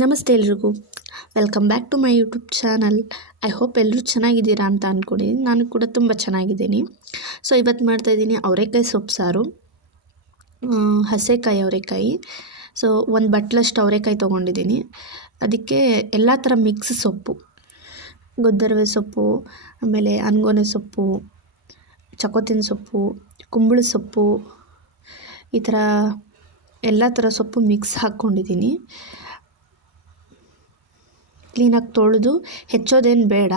ನಮಸ್ತೆ ಎಲ್ರಿಗೂ, welcome back to my YouTube channel. I hope ಎಲ್ಲರೂ ಚೆನ್ನಾಗಿದ್ದೀರಾ ಅಂತ ಅಂದ್ಕೊಂಡಿದ್ದೀನಿ. ನಾನು ಕೂಡ ತುಂಬ ಚೆನ್ನಾಗಿದ್ದೀನಿ. ಸೊ ಇವತ್ತು ಮಾಡ್ತಾಯಿದ್ದೀನಿ ಅವರೆಕಾಯಿ ಸೊಪ್ಪು ಸಾರು, ಹಸೆಕಾಯಿ ಅವರೆಕಾಯಿ. ಸೊ ಒಂದು ಬಟ್ಲಷ್ಟು ಅವರೆಕಾಯಿ ತೊಗೊಂಡಿದ್ದೀನಿ. ಅದಕ್ಕೆ ಎಲ್ಲ ಥರ ಮಿಕ್ಸ್ ಸೊಪ್ಪು, ಗೊದ್ದರವೆ ಸೊಪ್ಪು, ಆಮೇಲೆ ಅನ್ಗೊನೆ ಸೊಪ್ಪು, ಚಕೋತಿನ ಸೊಪ್ಪು, ಕುಂಬಳ ಸೊಪ್ಪು, ಈ ಥರ ಎಲ್ಲ ಥರ ಸೊಪ್ಪು ಮಿಕ್ಸ್ ಹಾಕ್ಕೊಂಡಿದ್ದೀನಿ. ಕ್ಲೀನಾಗಿ ತೊಳೆದು ಹೆಚ್ಚೋದೇನು ಬೇಡ.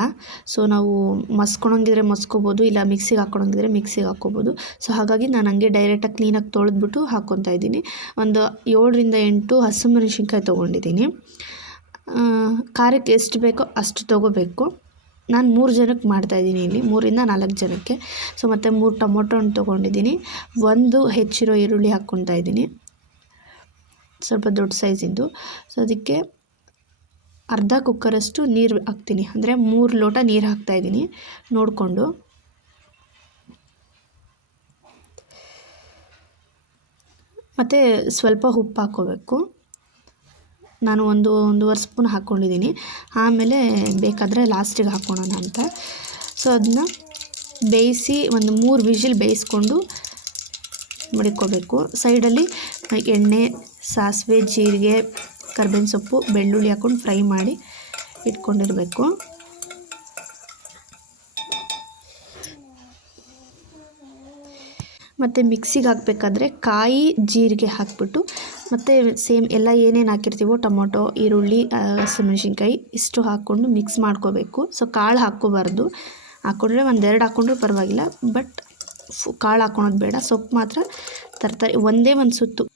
ಸೊ ನಾವು ಮಸ್ಕೊಳಂಗಿದ್ರೆ ಮಸ್ಕೋಬೋದು, ಇಲ್ಲ ಮಿಕ್ಸಿಗೆ ಹಾಕ್ಕೊಳಂಗಿದ್ರೆ ಮಿಕ್ಸಿಗೆ ಹಾಕ್ಕೋಬೋದು. ಸೊ ಹಾಗಾಗಿ ನಾನು ಹಂಗೆ ಡೈರೆಕ್ಟಾಗಿ ಕ್ಲೀನಾಗಿ ತೊಳೆದ್ಬಿಟ್ಟು ಹಾಕ್ಕೊತಾ ಇದ್ದೀನಿ. ಒಂದು 7ರಿಂದ 8 ಹಸಿಮೆಣಸಿನ್ಕಾಯಿ ತೊಗೊಂಡಿದ್ದೀನಿ. ಖಾರಕ್ಕೆ ಎಷ್ಟು ಬೇಕೋ ಅಷ್ಟು ತೊಗೋಬೇಕು. ನಾನು 3 ಜನಕ್ಕೆ ಮಾಡ್ತಾಯಿದ್ದೀನಿ ಇಲ್ಲಿ, 3ರಿಂದ 4 ಜನಕ್ಕೆ. ಸೊ ಮತ್ತು 3 ಟೊಮೊಟೊ ಹಣ್ಣು ತೊಗೊಂಡಿದ್ದೀನಿ. 1 ಹೆಚ್ಚಿರೋ ಈರುಳ್ಳಿ ಹಾಕ್ಕೊತಾ ಇದ್ದೀನಿ, ಸ್ವಲ್ಪ ದೊಡ್ಡ ಸೈಜಿಂದು. ಸೊ ಅದಕ್ಕೆ ಅರ್ಧ ಕುಕ್ಕರಷ್ಟು ನೀರು ಹಾಕ್ತೀನಿ, ಅಂದರೆ 3 ಲೋಟ ನೀರು ಹಾಕ್ತಾಯಿದ್ದೀನಿ ನೋಡಿಕೊಂಡು. ಮತ್ತು ಸ್ವಲ್ಪ ಉಪ್ಪು ಹಾಕ್ಕೋಬೇಕು. ನಾನು ಒಂದೂವರೆ ಸ್ಪೂನ್ ಹಾಕ್ಕೊಂಡಿದ್ದೀನಿ. ಆಮೇಲೆ ಬೇಕಾದರೆ ಲಾಸ್ಟಿಗೆ ಹಾಕ್ಕೊಳ್ಳೋಣ ಅಂತ. ಸೊ ಅದನ್ನ ಬೇಯಿಸಿ ಒಂದು 3 ವಿಷಿಲ್ ಬೇಯಿಸ್ಕೊಂಡು ಮಡಿಕೋಬೇಕು. ಸೈಡಲ್ಲಿ ಎಣ್ಣೆ, ಸಾಸಿವೆ, ಜೀರಿಗೆ, ಕರ್ಬೇವಿನ ಸೊಪ್ಪು, ಬೆಳ್ಳುಳ್ಳಿ ಹಾಕ್ಕೊಂಡು ಫ್ರೈ ಮಾಡಿ ಇಟ್ಕೊಂಡಿರಬೇಕು. ಮತ್ತು ಮಿಕ್ಸಿಗೆ ಹಾಕಬೇಕಾದ್ರೆ ಕಾಯಿ, ಜೀರಿಗೆ ಹಾಕ್ಬಿಟ್ಟು, ಮತ್ತು ಸೇಮ್ ಎಲ್ಲ ಏನೇನು ಹಾಕಿರ್ತೀವೋ ಟೊಮೊಟೊ, ಈರುಳ್ಳಿ, ಹಸಿಮೆಣಸಿನ್ಕಾಯಿ ಇಷ್ಟು ಹಾಕ್ಕೊಂಡು ಮಿಕ್ಸ್ ಮಾಡ್ಕೋಬೇಕು. ಸೊ ಕಾಳು ಹಾಕ್ಕೋಬಾರ್ದು, ಹಾಕ್ಕೊಂಡ್ರೆ 1-2 ಹಾಕ್ಕೊಂಡ್ರೂ ಪರವಾಗಿಲ್ಲ, ಬಟ್ ಕಾಳು ಹಾಕ್ಕೊಳೋದು ಬೇಡ. ಸೊಪ್ಪು ಮಾತ್ರ ತರಕಾರಿ ಒಂದೇ ಒಂದು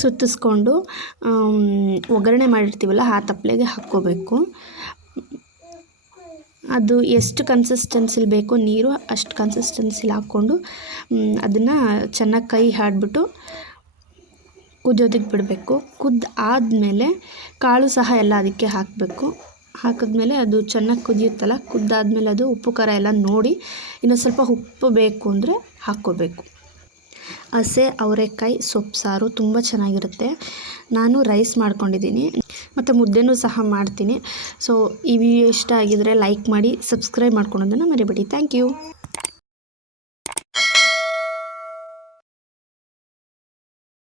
ಸುತ್ತಿಸ್ಕೊಂಡು ಒಗ್ಗರಣೆ ಮಾಡಿರ್ತೀವಲ್ಲ ಆ ತಪ್ಪಲೆಗೆ ಹಾಕ್ಕೋಬೇಕು. ಅದು ಎಷ್ಟು ಕನ್ಸಿಸ್ಟೆನ್ಸಿಲಿ ಬೇಕೋ ನೀರು ಅಷ್ಟು ಕನ್ಸಿಸ್ಟೆನ್ಸಿಲಿ ಹಾಕ್ಕೊಂಡು ಅದನ್ನು ಚೆನ್ನಾಗಿ ಕೈ ಆಡಿಬಿಟ್ಟು ಕುದಿಯೋದಕ್ಕೆ ಬಿಡಬೇಕು. ಆದಮೇಲೆ ಕಾಳು ಸಹ ಎಲ್ಲ ಅದಕ್ಕೆ ಹಾಕಬೇಕು. ಹಾಕಿದ್ಮೇಲೆ ಅದು ಚೆನ್ನಾಗಿ ಕುದಿಯುತ್ತಲ್ಲ, ಕುದ್ದಾದ್ಮೇಲೆ ಅದು ಉಪ್ಪು ಖಾರ ಎಲ್ಲ ನೋಡಿ ಇನ್ನೊಂದು ಸ್ವಲ್ಪ ಉಪ್ಪು ಬೇಕು ಅಂದರೆ ಹಾಕ್ಕೋಬೇಕು. ಹಸೆ ಅವರೆಕಾಯಿ ಸೊಪ್ಪು ಸಾರು ತುಂಬ ಚೆನ್ನಾಗಿರುತ್ತೆ. ನಾನು ರೈಸ್ ಮಾಡ್ಕೊಂಡಿದ್ದೀನಿ ಮತ್ತು ಮುದ್ದೆನೂ ಸಹ ಮಾಡ್ತೀನಿ. ಸೊ ಈ ವಿಡಿಯೋ ಇಷ್ಟ ಆಗಿದರೆ ಲೈಕ್ ಮಾಡಿ, ಸಬ್ಸ್ಕ್ರೈಬ್ ಮಾಡ್ಕೊಳೋದನ್ನು ಮರಿಬೇಡಿ. Thank you.